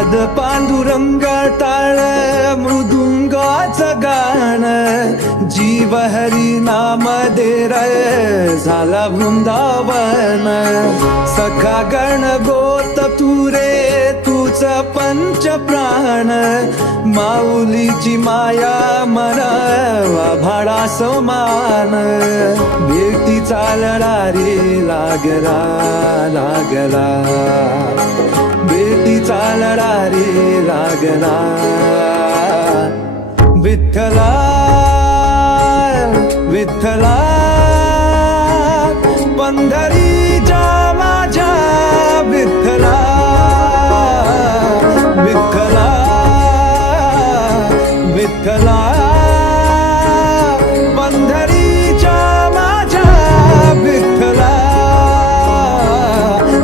नाद पांडुरंग टाळ मृदुंगाचं गाण जीव हरी नाम दे रे झाला वृंदावन सखा गण गोत तुरे तुझ पंच प्राण माऊलीची माया मन भाडा समान भेटीचा लढा रे लागला लागला भेटीचा लढा रे लागला विठ्ठला विठ्ठला